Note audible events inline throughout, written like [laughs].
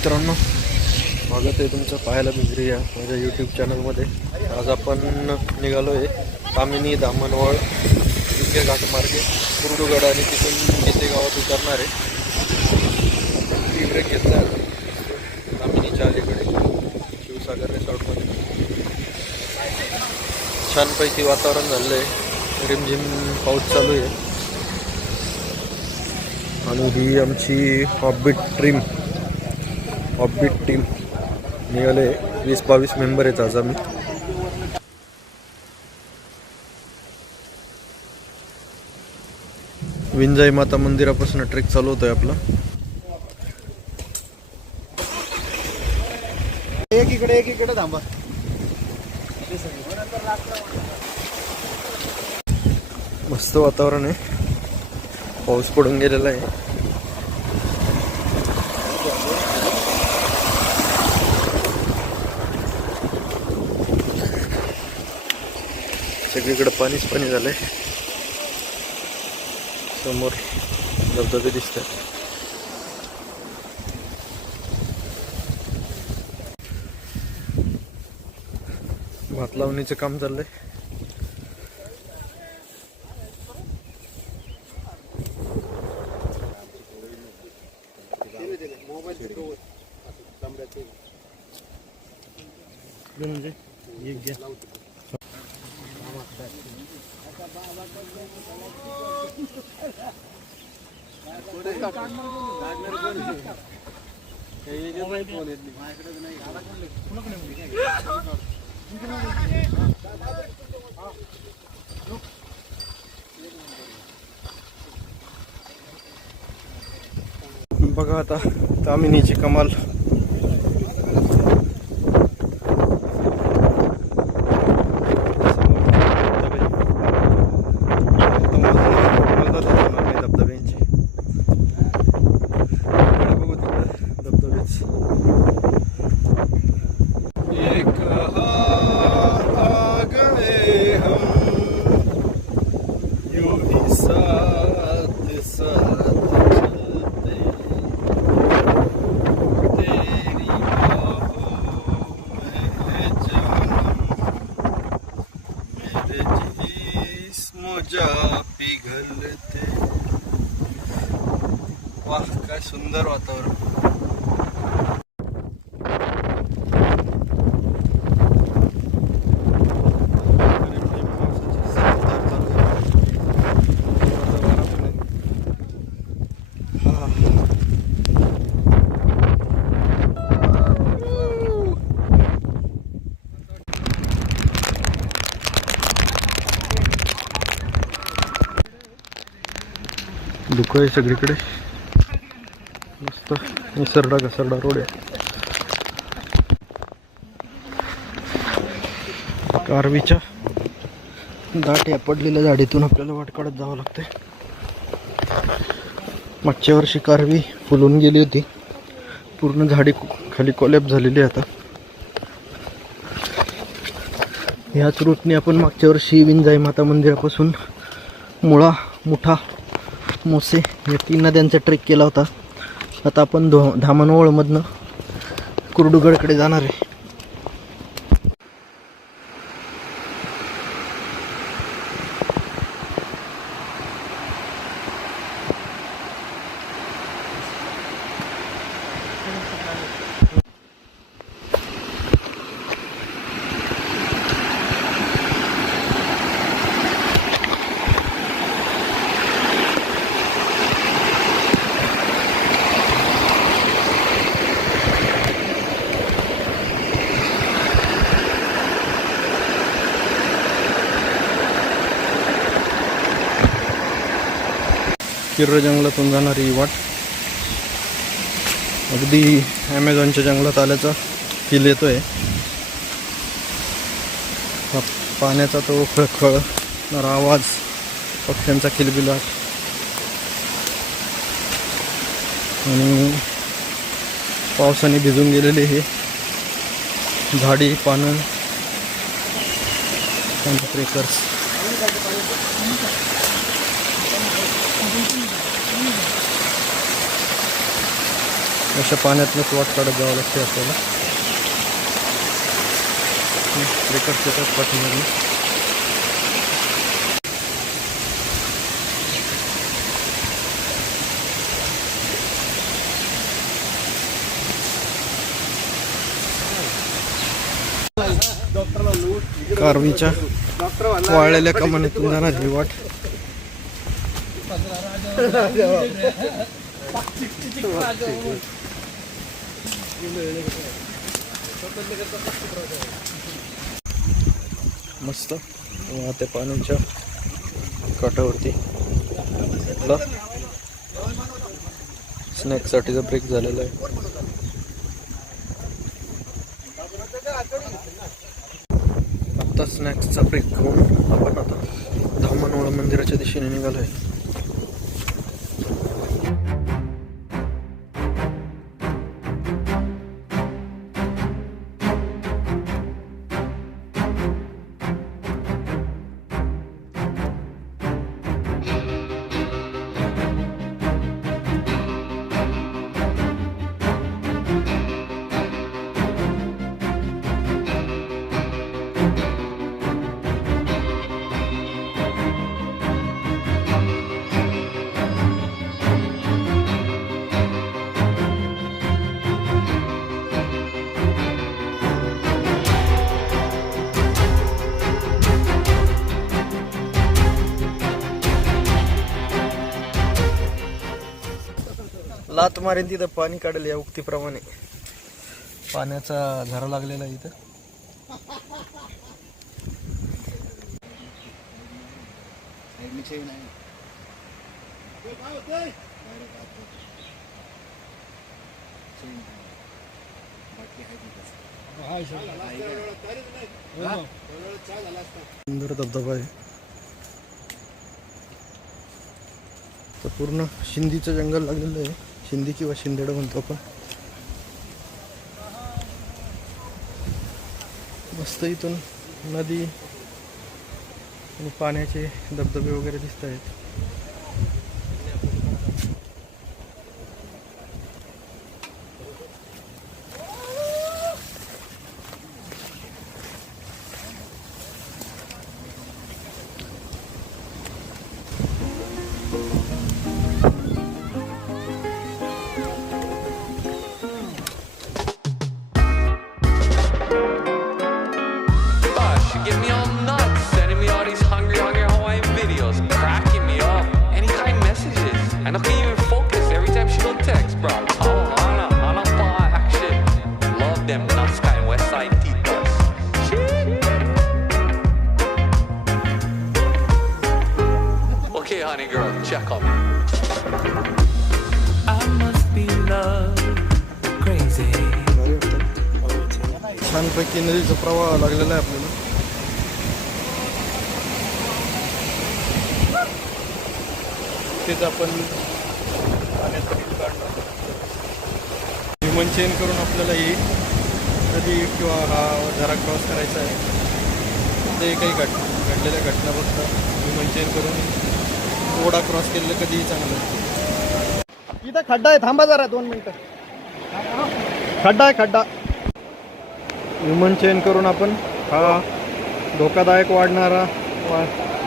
मित्रांनो स्वागत आहे तुमचं पाहायला भिजरी या माझ्या यूट्यूब चॅनलमध्ये आज आपण निघालो आहे तामिनी दामनवळ दुसऱ्या घाटमार्गे कुर्डुगड आणि तिथून येथे गावात उतरणार आहे. ती ब्रेक घेतला कामिनीच्या तामिनीच्या अलीकडे शिवसागर रिसॉर्टमध्ये छानपैकी वातावरण झालं आहे रिमझिम पाऊस चालू आहे आणि ही आमची हॉबिट ट्रीम हॉबीट टीम निघाले. वीस बावीस मेंबर आहेत आज आम्ही. विंजाई माता मंदिरापासून ट्रेक चालू होतोय आपला. एक इकडे एक इकडे थांबा. मस्त वातावरण आहे. पाऊस पडून गेलेला आहे. सगळीकडं पाणीच पाणी झालंय. समोर धबधबे दिसतात. भात लावणीचं काम चाललंय. बघा आता तामिनीची कमाल सुंदर वातावरण. दुःख आहे सगळीकडे. निसरडा घसरडा रोड आहे. कारवीच्या दाट या पडलेल्या झाडीतून आपल्याला वाट काढत जावं लागतंय. मागच्या वर्षी कारवी फुलून गेली होती. पूर्ण झाडी खाली कोलॅप झालेली आता. ह्याच रूटने आपण मागच्या वर्षी विंजाई माता मंदिरापासून मुळा मुठा मोसे या तीन नद्यांचा ट्रेक केला होता. आता आपण धो धामणवळमधनं कुर्डुगडकडे जाणार आहे. किर्र जंगलातून जाणारी ही वाट. अगदी ॲमेझॉनच्या जंगलात आल्याचा फील आहे हा पाण्याचा तो खळखळणारा आवाज पक्ष्यांचा किलबिलाट. आणि पावसाने भिजून गेलेले हे झाडी पानं प्रेकर्स अशा पाण्यातनंच वाट काढत जावं लागते आपल्याला. येतात पाठीमागे. कारवीच्या वाळलेल्या कमानीतून जाणार ही वाट. [laughs] [laughs] [laughs] मस्त. वाहत्या पाण्याच्या काठावरती. आपला स्नॅक्ससाठीचा ब्रेक झालेला आहे. आत्ता स्नॅक्सचा ब्रेक घेऊन आपण आता धामणवाडा मंदिराच्या दिशेने निघालो आहे लात मारेन तिथं पाणी काढेल या उक्तीप्रमाणे. पाण्याचा झरा लागलेला आहे इथं. सुंदर धबधबा आहे. तर पूर्ण शिंदीचं जंगल लागलेलं आहे. शिंदी किंवा शिंदेडं म्हणतो आपण. मस्त इथून नदी आणि पाण्याचे धबधबे वगैरे दिसत आहेत Side titas. Okay, honey girl, check up. I must be love crazy. छानपैकी नदीचा प्रवाह लागलेला आहे आपल्याला तेच आपण पाण्यात काढणार ह्युमन चेन करून आपल्याला ही नदी किंवा हा झरा क्रॉस करायचा आहे. ते काही घट घडलेल्या घटना बघता ह्युमन चेन करून ओढा क्रॉस केलेलं कधीही चांगलं इथं खड्डा आहे थांबा जरा दोन मिनिटं. खड्डा आहे खड्डा. ह्युमन चेन करून आपण हा धोकादायक वाढणारा वा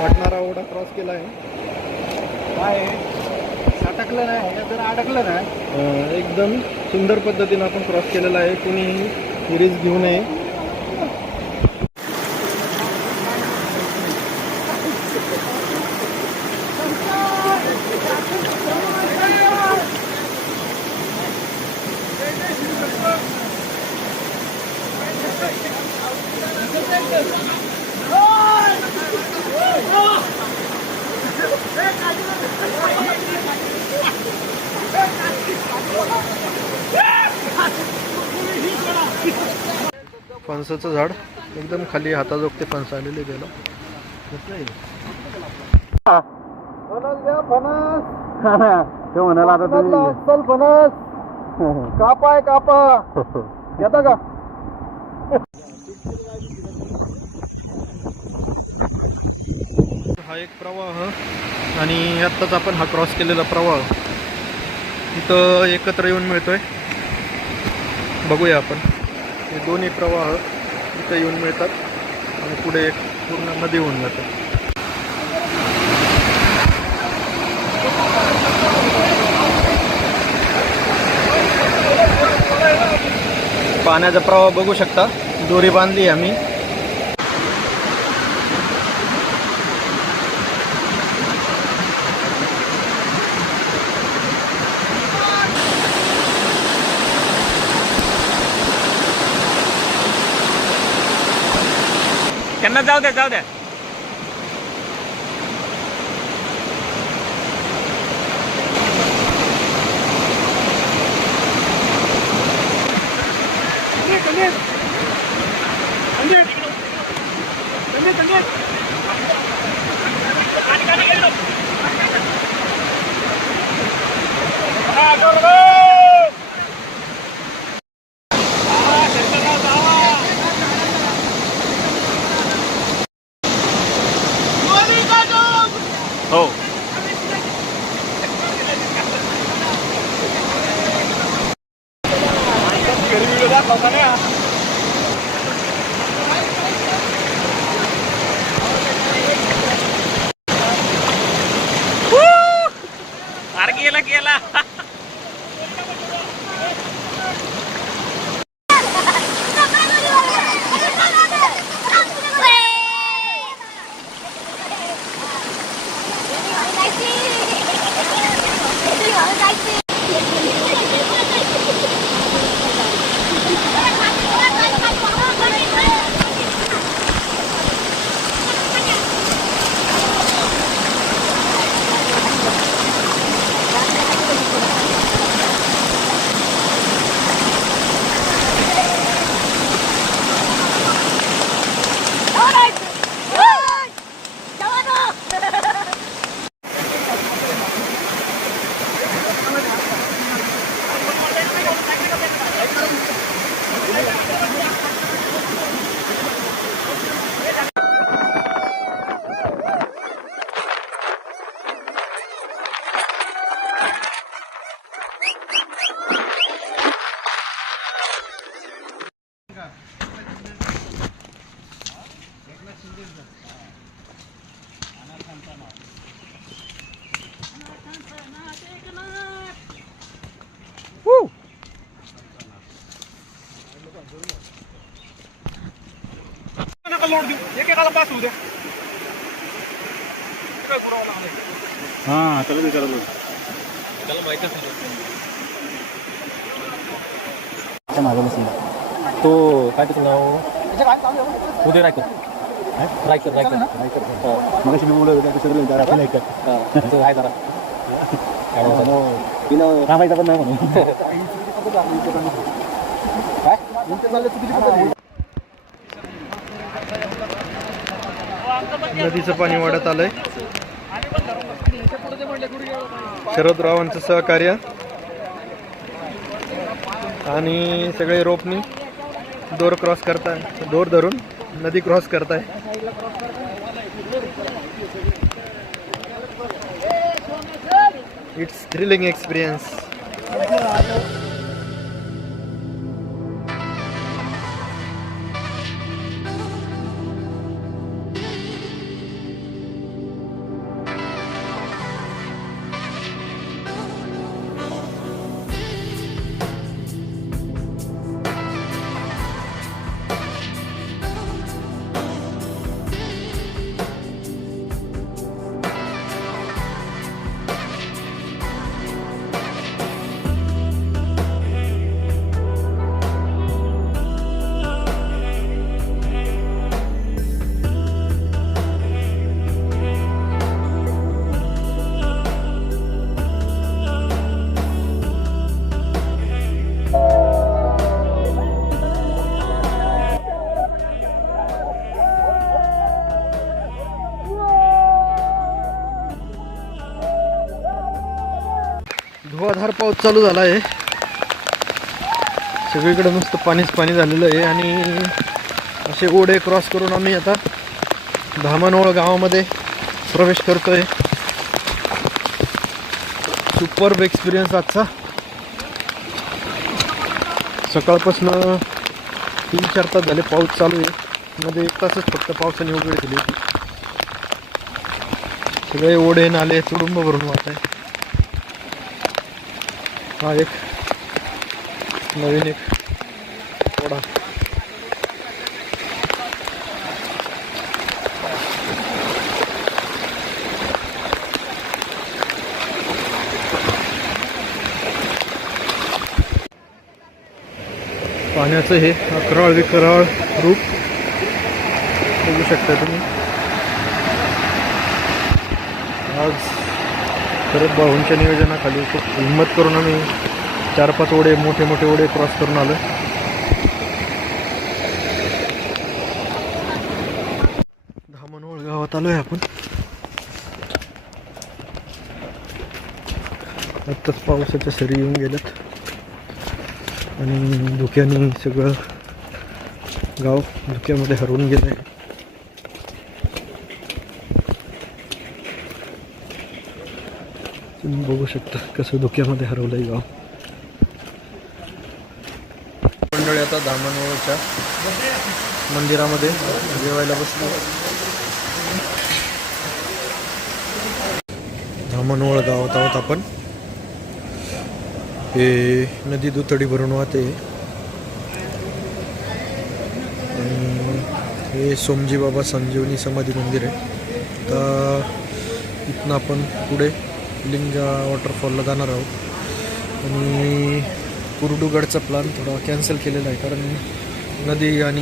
वाटणारा ओढा क्रॉस केला आहे. काय अटकलं नाही जर अडकलं ना अं, एकदम सुंदर पद्धतीनं आपण क्रॉस केलेला आहे. कुणी सिरीज घेऊन आहे फणसाचं झाड एकदम खाली हाताजोगते फणस आलेले त्याला फणस द्या फणस तो म्हणाला आता तुम्ही फणस. कापा आहे कापा. येता का? हा एक प्रवाह आणि आत्ताच आपण हा क्रॉस केलेला प्रवाह. इथं एकत्र येऊन मिळतोय. बघूया आपण. हे दोन्ही प्रवाह इथं येऊन मिळतात आणि पुढे एक पूर्ण नदी होऊन जातं. पाण्याचा प्रवाह बघू शकता. दोरी बांधली आम्ही. त्यांना जाऊ द्या जाऊ द्या हो अरे गेला गेला हा त्याला विचारलं मागं बसला तो काय त्याचं नाव? उदय रायकर रायकर रायकर मगाशी मी बोलत होतो सगळं ऐकत हा, तो आहे जरा. काय म्हणतात? थांबायचं पण नाही म्हणून. नदीचं पाणी वाढत आलंय. शरदरावांचं सहकार्य आणि सगळे रोपनी दोर क्रॉस करताय दोर धरून. नदी क्रॉस करताय. इट्स थ्रिलिंग एक्सपिरियन्स पाऊस चालू झाला आहे. सगळीकडे नुसतं पाणीच पाणी झालेलं आहे आणि असे ओढे क्रॉस करून आम्ही आता धामणोळ गावामध्ये प्रवेश करतो आहे सुपर्ब एक्सपिरियन्स आजचा. सकाळपासून तीन चार तास झाले पाऊस चालू आहे. मध्ये एक तासच फक्त पावसाने उघड दिली. सगळे ओढे नाले तुडुंब भरून वाहत आहे हा एक नवीन एक ओढा पाण्याचं हे अकराळ विकराळ रूप बघू शकता तुम्ही. आज खरंच भाऊंच्या नियोजनाखाली खूप हिंमत करून आम्ही चार पाच ओढे मोठे मोठे ओढे क्रॉस करून आलो धामणोळ गावात आलोय आपण. आत्ताच पावसाच्या सरी येऊन गेल्यात. आणि धुक्याने सगळं गाव धुक्यामध्ये हरवून गेलं आहे तुम्ही बघू शकता कसं धुक्यामध्ये हरवलं आहे गाव. मंडळी आता दामणवळच्या मंदिरामध्ये जेवायला बसलो धामणवळ गावात आहोत आपण. हे नदी दुथडी भरून वाहते. हे सोमजी बाबा संजीवनी समाधी मंदिर आहे. तर इथनं आपण पुढे लिंगा वॉटरफॉलला जाणार आहोत. आणि कुर्डूगडचा प्लॅन थोडा कॅन्सल केलेला आहे. कारण नदी आणि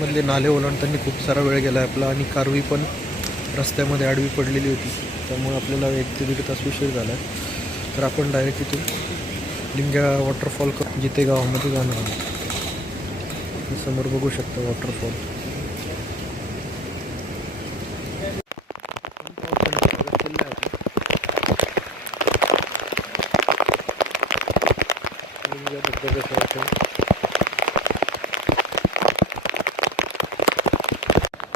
मधले नाले ओलांडताना खूप सारा वेळ गेला आहे आपला. आणि कारवी पण रस्त्यामध्ये आडवी पडलेली होती. त्यामुळे आपल्याला एक ते दीड तास उशीर झाला आहे. तर आपण डायरेक्ट तिथून लिंगा वॉटरफॉल जिथे गावामध्ये जाणार आहोत. समोर बघू शकता वॉटरफॉल लिंगा धबधब्याच्या वाटेवर.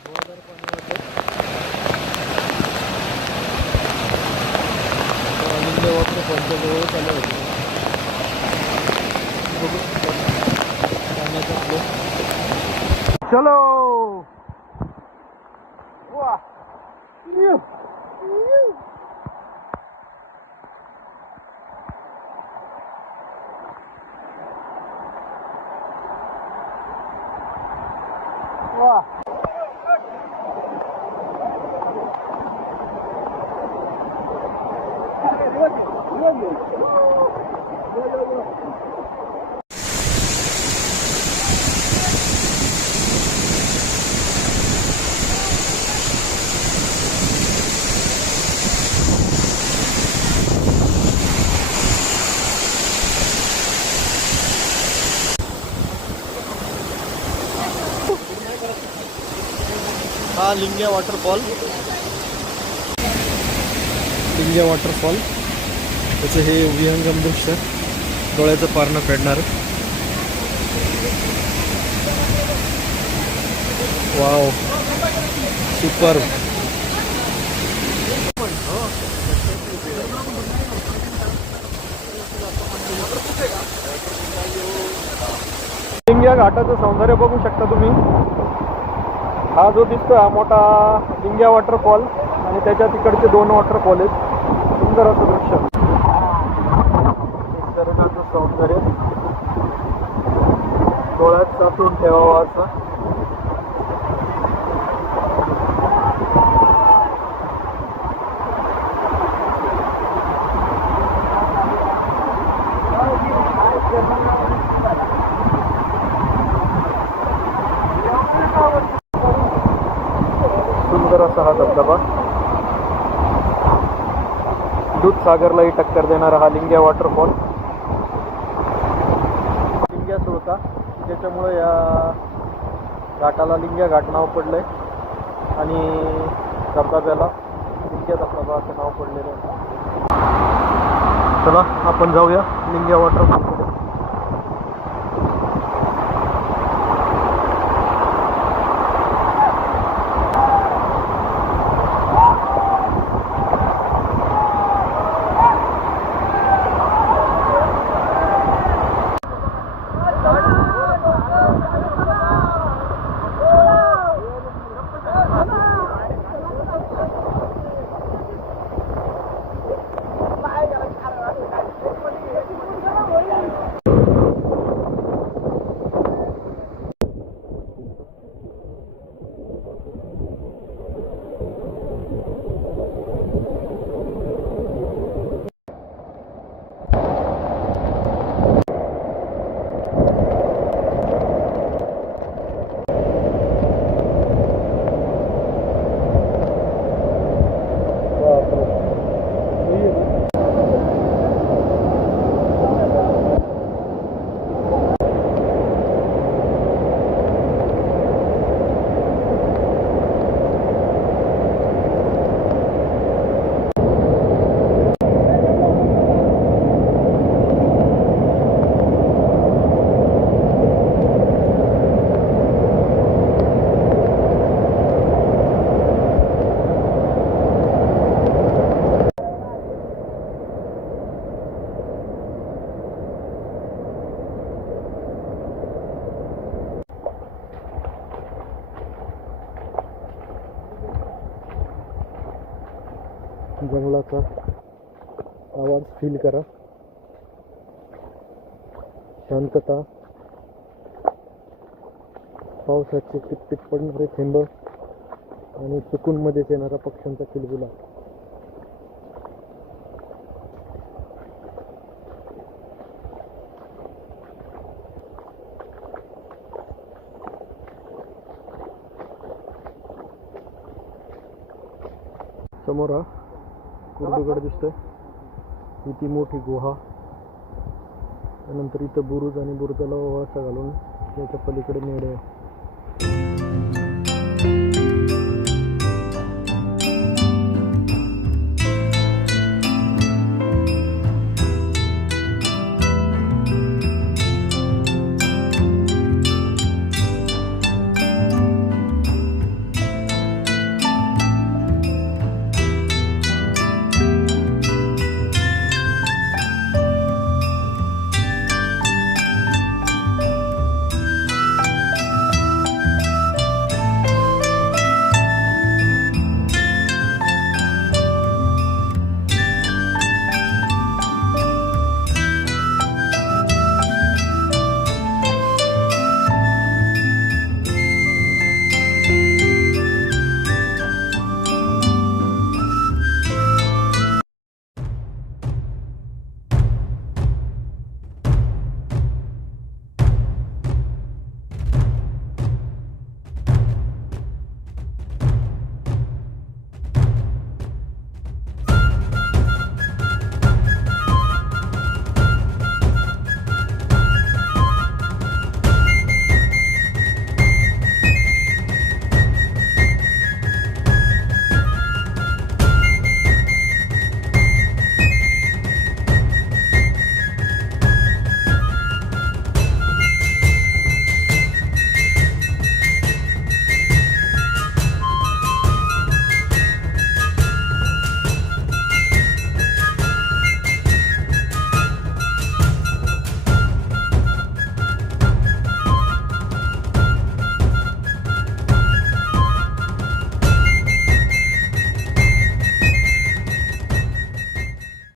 जोरदार पाणी वाहतंय. आता लिंगा वॉटरफॉलच्या जवळच आलं होतं बघू शकता पाण्याचा flow. चलो वाह यू. यू. वाह हा लिंग्या वॉटरफॉल लिंग्या वॉटरफॉल त्याचं हे विहंगम दृश्य डोळ्याचं पारणं फेडणार. वाव. सुपर. लिंग्या घाटाचं सौंदर्य बघू शकता तुम्ही. हा जो दिसतोय हा मोठा लिंग्या वॉटरफॉल आणि त्याच्या तिकडचे दोन वॉटरफॉल आहेत. सुंदर असं दृश्य निसर्गाचं सौंदर्य डोळ्यात साचून ठेवावं असं सुंदर असा हा धबधबा दूधसागरलाही टक्कर देणारा हा लिंग्या वॉटरफॉल लिंग्या सुळका त्याच्यामुळं या घाटाला लिंग्या घाट नाव पडलंय. आणि धबधब्याला लिंग्या धबधबा असं नाव पडलेलं आहे. चला आपण जाऊया लिंग्या वॉटरफॉल पावसाचे टिपटिप पडणारे थेंब आणि चुकूनमध्येच येणारा पक्ष्यांचा किलबुला समोर हा कुर्डुगड दिसतोय. ही ती मोठी गुहा. त्यानंतर इथं बुरुज आणि बुरुजाला वळसा घालून त्याच्या पलीकडे मेढे. आहे